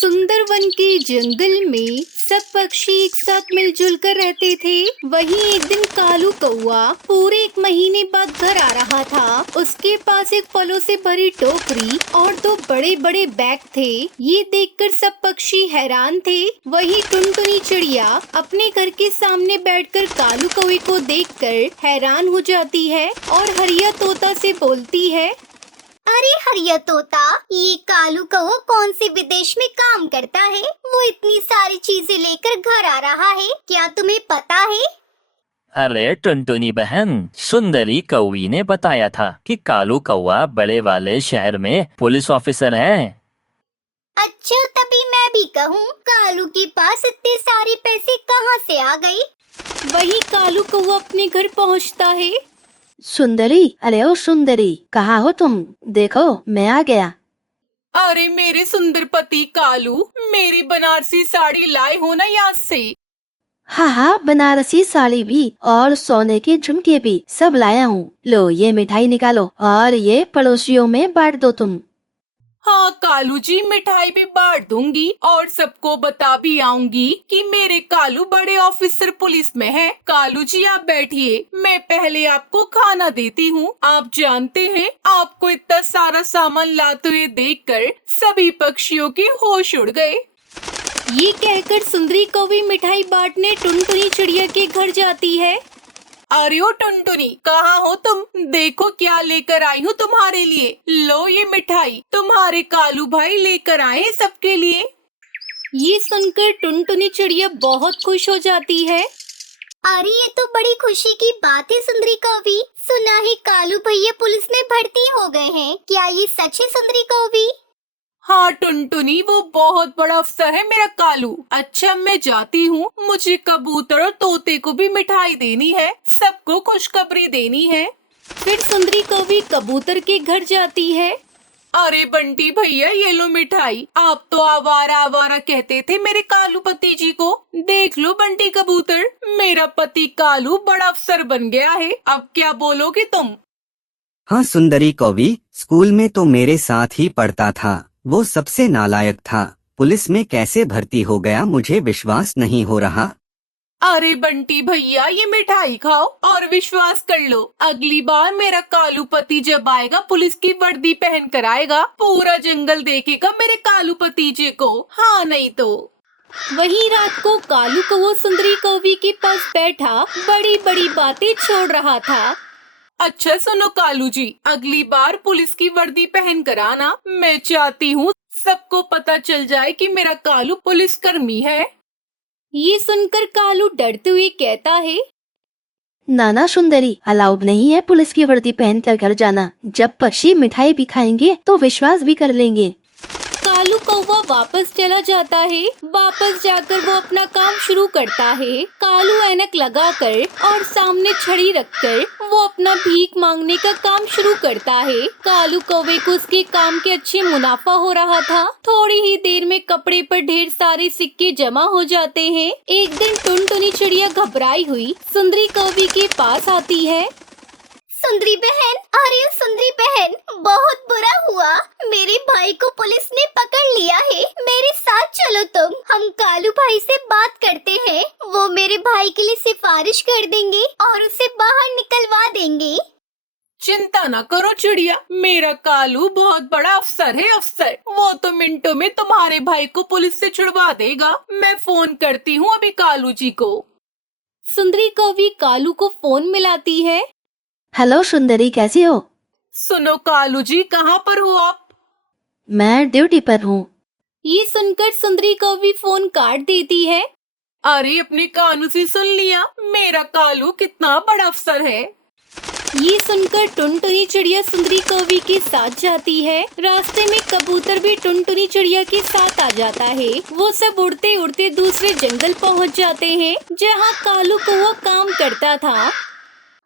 सुंदरवन के जंगल में सब पक्षी एक साथ मिलजुल कर रहते थे। वहीं एक दिन कालू कौआ पूरे 1 महीने बाद घर आ रहा था। उसके पास एक फलों से भरी टोकरी और 2 बड़े बड़े बैग थे। ये देखकर सब पक्षी हैरान थे। वहीं टुनटुनी चिड़िया अपने घर के सामने बैठकर कालू कौवे को देखकर हैरान हो जाती है और हरिया तोता से बोलती है, अरे हरिया तोता, ये कालू कौवा कौन से विदेश में काम करता है? वो इतनी सारी चीजें लेकर घर आ रहा है, क्या तुम्हें पता है? अरे टुनटुनी बहन, सुंदरी कौवी ने बताया था कि कालू कौवा बड़े वाले शहर में पुलिस ऑफिसर है। अच्छा, तभी मैं भी कहूँ, कालू के पास इतने सारे पैसे कहाँ से आ गए? वही कालू कौवा अपने घर पहुँचता है। सुंदरी, अरे ओ सुंदरी, कहाँ हो तुम? देखो मैं आ गया। अरे मेरे सुंदर पति कालू, मेरी बनारसी साड़ी लाए हो ना यहाँ से? हाँ, बनारसी साड़ी भी और सोने के झुमके भी सब लाया हूँ। लो ये मिठाई निकालो और ये पड़ोसियों में बांट दो तुम। हाँ कालू जी, मिठाई भी बांट दूंगी और सबको बता भी आऊंगी कि मेरे कालू बड़े ऑफिसर पुलिस में है। कालू जी आप बैठिए, मैं पहले आपको खाना देती हूँ। आप जानते हैं, आपको इतना सारा सामान लाते हुए देखकर सभी पक्षियों के होश उड़ गए। ये कहकर सुंदरी कौवी मिठाई बांटने टुनटुनी चिड़िया के घर जाती है। अरे ओ टुनटुनी, कहाँ हो तुम? देखो क्या लेकर आई हूँ तुम्हारे लिए। लो ये मिठाई तुम्हारे कालू भाई लेकर आए सबके लिए। ये सुनकर टुनटुनी चिड़िया बहुत खुश हो जाती है। अरे ये तो बड़ी खुशी की बात है सुंदरी कौवी। सुना है कालू भैया पुलिस में भर्ती हो गए हैं, क्या ये सच है सुंदरी कौवी? हाँ टुनटुनी, वो बहुत बड़ा अफसर है मेरा कालू। अच्छा मैं जाती हूँ, मुझे कबूतर और तोते को भी मिठाई देनी है, सबको खुशखबरी देनी है। फिर सुंदरी कौवी कबूतर के घर जाती है। अरे बंटी भैया, ये लो मिठाई। आप तो आवारा आवारा कहते थे मेरे कालू पति जी को। देख लो बंटी कबूतर, मेरा पति कालू बड़ा अफसर बन गया है। अब क्या बोलोगे तुम? हाँ सुंदरी कौवी, स्कूल में तो मेरे साथ ही पढ़ता था। वो सबसे नालायक था। पुलिस में कैसे भर्ती हो गया, मुझे विश्वास नहीं हो रहा। अरे बंटी भैया, ये मिठाई खाओ और विश्वास कर लो, अगली बार मेरा कालू पति जब आएगा पुलिस की वर्दी पहन कर आएगा, पूरा जंगल देखेगा मेरे कालू पति जी को। हाँ नहीं तो। वही रात को कालू कौवा सुंदरी कौवी के पास बैठा बड़ी बड़ी बातें छोड़ रहा था। अच्छा सुनो कालू जी, अगली बार पुलिस की वर्दी पहन कर आना। मैं चाहती हूँ सबको पता चल जाए कि मेरा कालू पुलिस कर्मी है। ये सुनकर कालू डरते हुए कहता है, नाना सुंदरी, अलाउड नहीं है पुलिस की वर्दी पहन कर घर जाना। जब पक्षी मिठाई भी खाएंगे तो विश्वास भी कर लेंगे। कालू कौवा वापस चला जाता है। वापस जाकर वो अपना काम शुरू करता है। कालू ऐनक लगाकर और सामने छड़ी रखकर वो अपना भीख मांगने का काम शुरू करता है। कालू कौवे को उसके काम के अच्छे मुनाफा हो रहा था। थोड़ी ही देर में कपड़े पर ढेर सारे सिक्के जमा हो जाते हैं। एक दिन टुनटुनी चिड़िया घबराई हुई सुंदरी कौवी के पास आती है। सुंदरी बहन, अरे सुंदरी बहन, बहुत बुरा हुआ, मेरे भाई को पुलिस ने पकड़ लिया है। मेरे साथ चलो तुम, हम कालू भाई से बात करते हैं। वो मेरे भाई के लिए सिफारिश कर देंगे और उसे बाहर निकलवा देंगे। चिंता ना करो चिड़िया, मेरा कालू बहुत बड़ा अफसर है अफसर। वो तो मिनटों में तुम्हारे भाई को पुलिस से छुड़वा देगा। मैं फोन करती हूँ अभी कालू जी को। सुंदरी कौवी कालू को फोन मिलाती है। हेलो सुंदरी, कैसी हो? सुनो कालू जी, कहाँ पर हो आप? मैं ड्यूटी पर हूँ। ये सुनकर सुंदरी कौवी फोन काट देती है। अरे अपने कानू से सुन लिया, मेरा कालू कितना बड़ा अफसर है। ये सुनकर टुनटुनी चिड़िया सुंदरी कौवी के साथ जाती है। रास्ते में कबूतर भी टुनटुनी चिड़िया के साथ आ जाता है। वो सब उड़ते उड़ते दूसरे जंगल पहुंच जाते हैं जहां कालू कौवा काम करता था।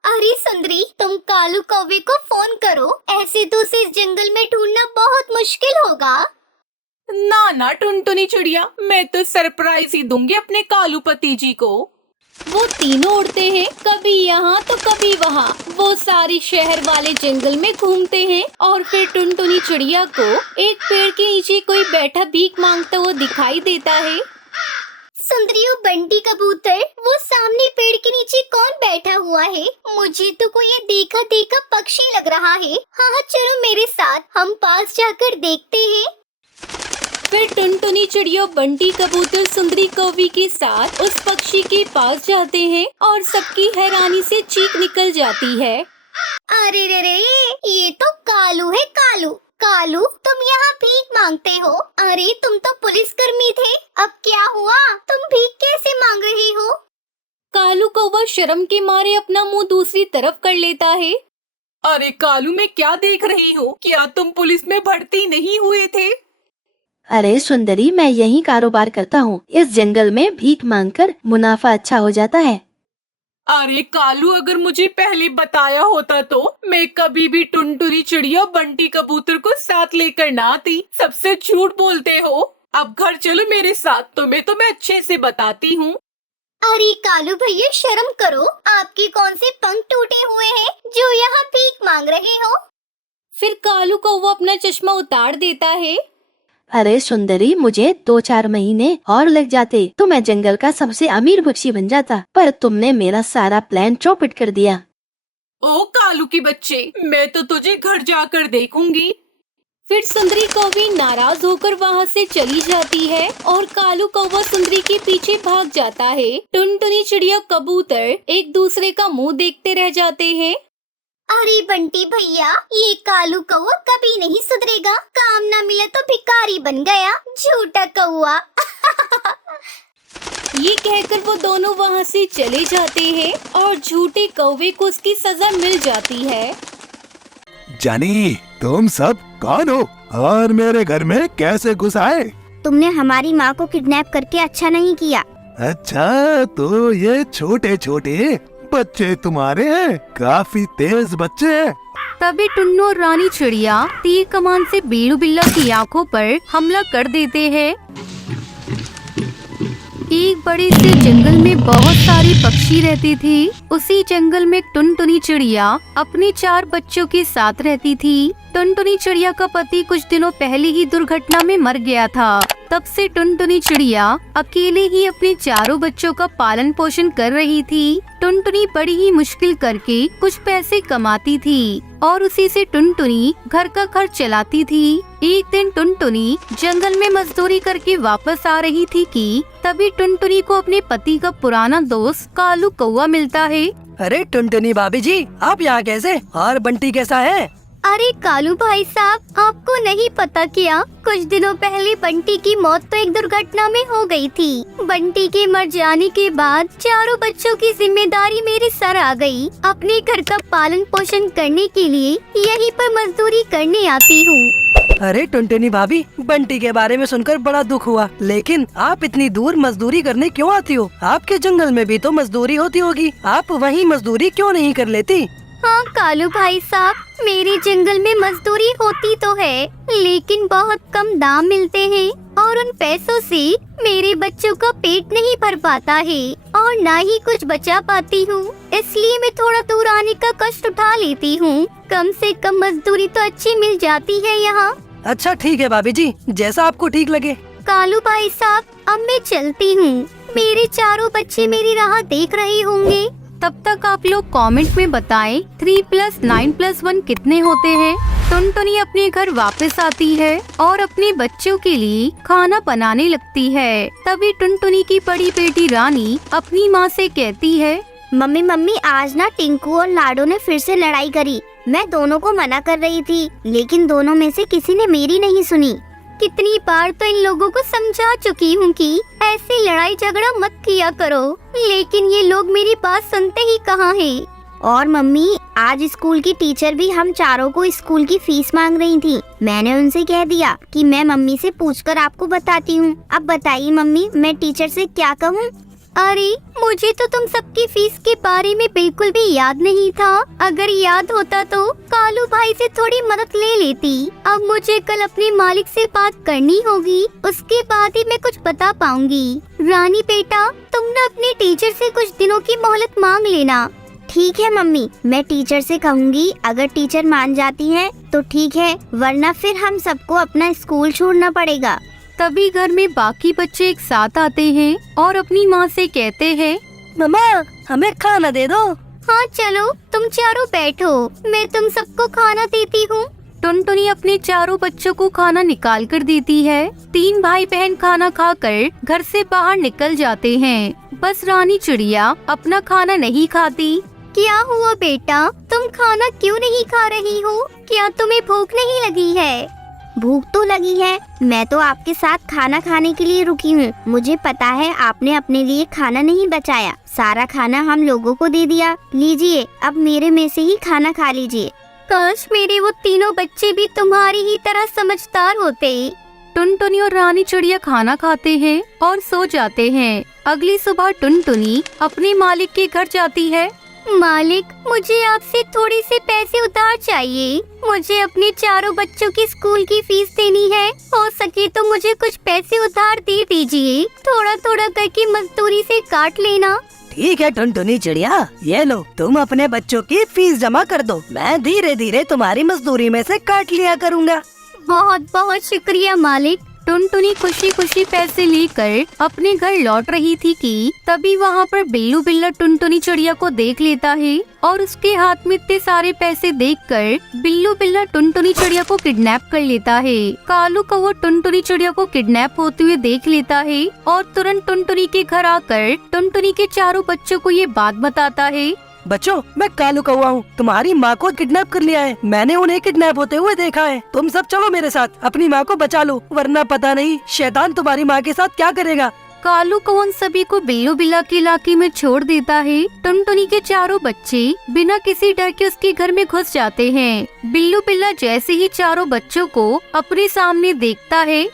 अरे सुंदरी, तुम कालू कौवे को फोन करो, ऐसे तो उसे इस जंगल में ढूंढना बहुत मुश्किल होगा। ना ना टुनटुनी चिड़िया, मैं तो सरप्राइज ही दूंगी अपने कालू पति जी को। वो तीनों उड़ते हैं, कभी यहाँ तो कभी वहाँ। वो सारी शहर वाले जंगल में घूमते हैं और फिर टुनटुनी चिड़िया को एक पेड़ के नीचे कोई बैठा भीख मांगता हुआ दिखाई देता है। सुंदरी और बंटी कबूतर, वो सामने पेड़ के नीचे कौन बैठा हुआ है? मुझे तो कोई ये देखा देखा पक्षी लग रहा है। हाँ, चलो मेरे साथ, हम पास जाकर देखते हैं। फिर टुनटुनी चिड़िया, बंटी कबूतर, सुंदरी कौवी के साथ उस पक्षी के पास जाते हैं और सबकी हैरानी से चीख निकल जाती है। अरे रे रे, ये तो कालू है। कालू कालू, तुम यहाँ भीख मांगते हो? अरे तुम तो पुलिसकर्मी थे, अब क्या हुआ? तुम भीख कैसे मांग रहे हो? कालू कौवा शर्म के मारे अपना मुंह दूसरी तरफ कर लेता है। अरे कालू, मैं क्या देख रही हूँ? क्या तुम पुलिस में भर्ती नहीं हुए थे? अरे सुंदरी, मैं यही कारोबार करता हूँ। इस जंगल में भीख मांगकर मुनाफा अच्छा हो जाता है। अरे कालू, अगर मुझे पहले बताया होता तो मैं कभी भी टुनटुनी चिड़िया बंटी कबूतर को साथ लेकर ना आती। सबसे झूठ बोलते हो। अब घर चलो मेरे साथ, तुम्हें अच्छे से बताती हूँ। अरे कालू भैया, शर्म करो। आपके कौन से पंख टूटे हुए हैं जो यहाँ भीख मांग रहे हो? फिर कालू कौवा अपना चश्मा उतार देता है। अरे सुंदरी, मुझे 2-4 महीने और लग जाते तो मैं जंगल का सबसे अमीर पक्षी बन जाता, पर तुमने मेरा सारा प्लान चौपट कर दिया। ओ कालू के बच्चे, मैं तो तुझे घर जाकर देखूंगी। फिर सुंदरी कौवी नाराज होकर वहाँ से चली जाती है और कालू कौवा सुंदरी के पीछे भाग जाता है। टुनटुनी चिड़िया कबूतर एक दूसरे का मुंह देखते रह जाते हैं। अरे बंटी भैया, ये कालू कौवा कभी नहीं सुधरेगा। काम ना मिला तो भिखारी बन गया, झूठा कौवा। ये कहकर वो दोनों वहाँ से चले जाते हैं और झूठे कौवे को उसकी सजा मिल जाती है। जानी, तुम सब कौन हो और मेरे घर में कैसे घुस आए? तुमने हमारी माँ को किडनैप करके अच्छा नहीं किया। अच्छा, तो ये छोटे छोटे बच्चे तुम्हारे हैं? काफी तेज बच्चे हैं। तभी टुन्नू और रानी चिड़िया तीर कमान से बीड़ू बिल्ला की आंखों पर हमला कर देते हैं। एक बड़े से जंगल में बहुत सारी पक्षी रहती थी। उसी जंगल में टुनटुनी चिड़िया अपने 4 बच्चों के साथ रहती थी। टुनटुनी चिड़िया का पति कुछ दिनों पहले ही दुर्घटना में मर गया था। तब से टुनटुनी चिड़िया अकेले ही अपने 4 बच्चों का पालन पोषण कर रही थी। टुनटुनी बड़ी ही मुश्किल करके कुछ पैसे कमाती थी और उसी से टुनटुनी घर का खर्च चलाती थी। एक दिन टुनटुनी जंगल में मजदूरी करके वापस आ रही थी कि तभी टुनटुनी को अपने पति का पुराना दोस्त कालू कौवा मिलता है। अरे टुनटुनी भाभी जी, आप यहाँ कैसे? और बंटी कैसा है? अरे कालू भाई साहब, आपको नहीं पता क्या? कुछ दिनों पहले बंटी की मौत तो एक दुर्घटना में हो गई थी। बंटी के मर जाने के बाद 4 बच्चों की जिम्मेदारी मेरे सर आ गई। अपने घर का पालन पोषण करने के लिए यहीं पर मजदूरी करने आती हूँ। अरे टुनटुनी भाभी, बंटी के बारे में सुनकर बड़ा दुख हुआ, लेकिन आप इतनी दूर मजदूरी करने क्यों आती हो? आपके जंगल में भी तो मजदूरी होती होगी, आप वहीं मजदूरी क्यों नहीं कर लेती? हाँ कालू भाई साहब, मेरे जंगल में मजदूरी होती तो है, लेकिन बहुत कम दाम मिलते हैं और उन पैसों से मेरे बच्चों का पेट नहीं भर पाता है और ना ही कुछ बचा पाती हूँ। इसलिए मैं थोड़ा दूर आने का कष्ट उठा लेती हूँ। कम से कम मजदूरी तो अच्छी मिल जाती है यहाँ। अच्छा ठीक है भाभी जी, जैसा आपको ठीक लगे। कालू भाई साहब, अब मैं चलती हूँ। मेरे 4 बच्चे मेरी राह देख रहे होंगे। तब तक आप लोग कमेंट में बताएं 3 + 9 + 1 कितने होते हैं। टुनटुनी अपने घर वापस आती है और अपने बच्चों के लिए खाना बनाने लगती है। तभी टुनटुनी की बड़ी बेटी रानी अपनी माँ से कहती है, मम्मी मम्मी, आज ना टिंकू और लाडो ने फिर से लड़ाई करी। मैं दोनों को मना कर रही थी, लेकिन दोनों में से किसी ने मेरी नहीं सुनी। कितनी बार तो इन लोगों को समझा चुकी हूँ कि ऐसे लड़ाई झगड़ा मत किया करो, लेकिन ये लोग मेरी बात सुनते ही कहाँ हैं। और मम्मी, आज स्कूल की टीचर भी हम 4 को स्कूल की फीस मांग रही थी। मैंने उनसे कह दिया कि मैं मम्मी से पूछकर आपको बताती हूँ। अब बताइए मम्मी, मैं टीचर से क्या कहूँ? अरे मुझे तो तुम सबकी फीस के बारे में बिल्कुल भी याद नहीं था। अगर याद होता तो कालू भाई से थोड़ी मदद ले लेती। अब मुझे कल अपने मालिक से बात करनी होगी, उसके बाद ही मैं कुछ बता पाऊंगी। रानी बेटा, तुम न अपने टीचर से कुछ दिनों की मोहलत मांग लेना। ठीक है मम्मी, मैं टीचर से कहूँगी। अगर टीचर मान जाती हैं तो ठीक है, वरना फिर हम सबको अपना स्कूल छोड़ना पड़ेगा। तभी घर में बाकी बच्चे एक साथ आते हैं और अपनी माँ से कहते हैं, मम्मा हमें खाना दे दो। हाँ चलो, तुम चारों बैठो, मैं तुम सबको खाना देती हूँ। टुनटुनी अपने चारों बच्चों को खाना निकाल कर देती है। 3 भाई बहन खाना खाकर घर से बाहर निकल जाते हैं। बस रानी चिड़िया अपना खाना नहीं खाती। क्या हुआ बेटा, तुम खाना क्यों नहीं खा रही हो? क्या तुम्हें भूख नहीं लगी है? भूख तो लगी है, मैं तो आपके साथ खाना खाने के लिए रुकी हूँ। मुझे पता है आपने अपने लिए खाना नहीं बचाया, सारा खाना हम लोगों को दे दिया। लीजिए, अब मेरे में से ही खाना खा लीजिए। काश मेरे वो तीनों बच्चे भी तुम्हारी ही तरह समझदार होते। टुनटुनी और रानी चिड़िया खाना खाते हैं और सो जाते हैं। अगली सुबह टुनटुनी अपने मालिक के घर जाती है। मालिक, मुझे आपसे थोड़ी से पैसे उधार चाहिए। मुझे अपने चारों बच्चों की स्कूल की फीस देनी है। हो सके तो मुझे कुछ पैसे उधार दे दीजिए। थोड़ा थोड़ा करके मजदूरी से काट लेना। ठीक है टुनटुनी चिड़िया, ये लो, तुम अपने बच्चों की फीस जमा कर दो। मैं धीरे धीरे तुम्हारी मजदूरी में से काट लिया करूँगा। बहुत बहुत शुक्रिया मालिक। टुनटुनी खुशी खुशी पैसे लेकर अपने घर लौट रही थी कि तभी वहाँ पर बिल्लू बिल्ला टुनटुनी चिड़िया को देख लेता है और उसके हाथ में इतने सारे पैसे देखकर बिल्लू बिल्ला टुनटुनी चिड़िया को किडनैप कर लेता है। कालू कौवा टुनटुनी चिड़िया को किडनैप होते हुए देख लेता है और तुरंत टुनटुनी के घर आकर टुनटुनी के चारों बच्चों को ये बात बताता है। बच्चों, मैं कालू कौवा हूँ, तुम्हारी माँ को किडनैप कर लिया है। मैंने उन्हें किडनैप होते हुए देखा है। तुम सब चलो मेरे साथ, अपनी माँ को बचा लो, वरना पता नहीं शैतान तुम्हारी माँ के साथ क्या करेगा। कालू कौवा सभी को बिल्लू बिल्ला के इलाके में छोड़ देता है। टुनटुनी के चारों बच्चे बिना किसी डर के उसके घर में घुस जाते हैं। बिल्लू बिल्ला जैसे ही चारों बच्चों को अपने सामने देखता है,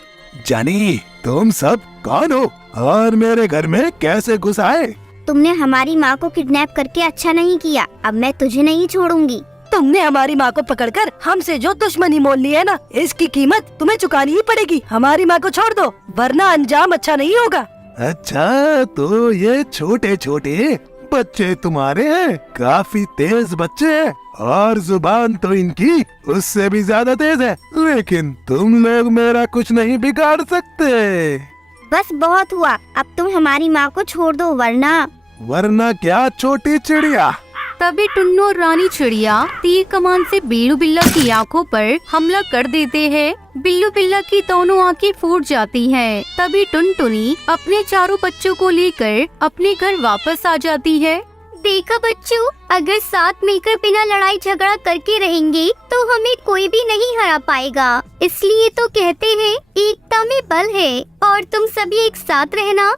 जानी, तुम सब कौन हो और मेरे घर में कैसे घुस आए? तुमने हमारी माँ को किडनैप करके अच्छा नहीं किया। अब मैं तुझे नहीं छोड़ूंगी। तुमने हमारी माँ को पकड़कर हमसे जो दुश्मनी मोल ली है ना, इसकी कीमत तुम्हें चुकानी ही पड़ेगी। हमारी माँ को छोड़ दो, वरना अंजाम अच्छा नहीं होगा। अच्छा, तो ये छोटे छोटे बच्चे तुम्हारे हैं? काफी तेज बच्चे हैं और जुबान तो इनकी उससे भी ज्यादा तेज है, लेकिन तुम लोग मेरा कुछ नहीं बिगाड़ सकते। बस बहुत हुआ, अब तुम हमारी माँ को छोड़ दो, वरना क्या छोटी चिड़िया? तभी टुन्नू और रानी चिड़िया तीर कमान से बिल्लू बिल्ला की आंखों पर हमला कर देते हैं। बिल्लू बिल्ला की दोनों आंखें फूट जाती हैं। तभी टुनटुनी अपने चारों बच्चों को लेकर अपने घर वापस आ जाती है। देखा बच्चों, अगर साथ मिलकर बिना लड़ाई झगड़ा करके रहेंगे तो हमें कोई भी नहीं हरा पाएगा। इसलिए तो कहते हैं एकता में बल है। और तुम सभी एक साथ रहना